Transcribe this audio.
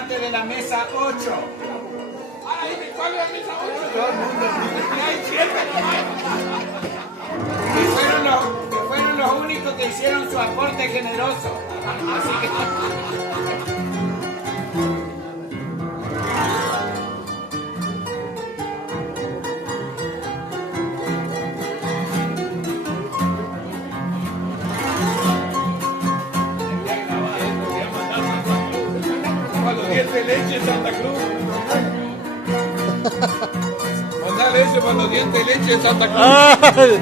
delante de la mesa 8. ¿Cuál es la mesa 8? Todo el mundo. Hay 7. Que fueron los únicos que hicieron su aporte generoso. Así que... Cuando diente leche Santa Cruz. Mandale ese cuando diente leche Santa Cruz.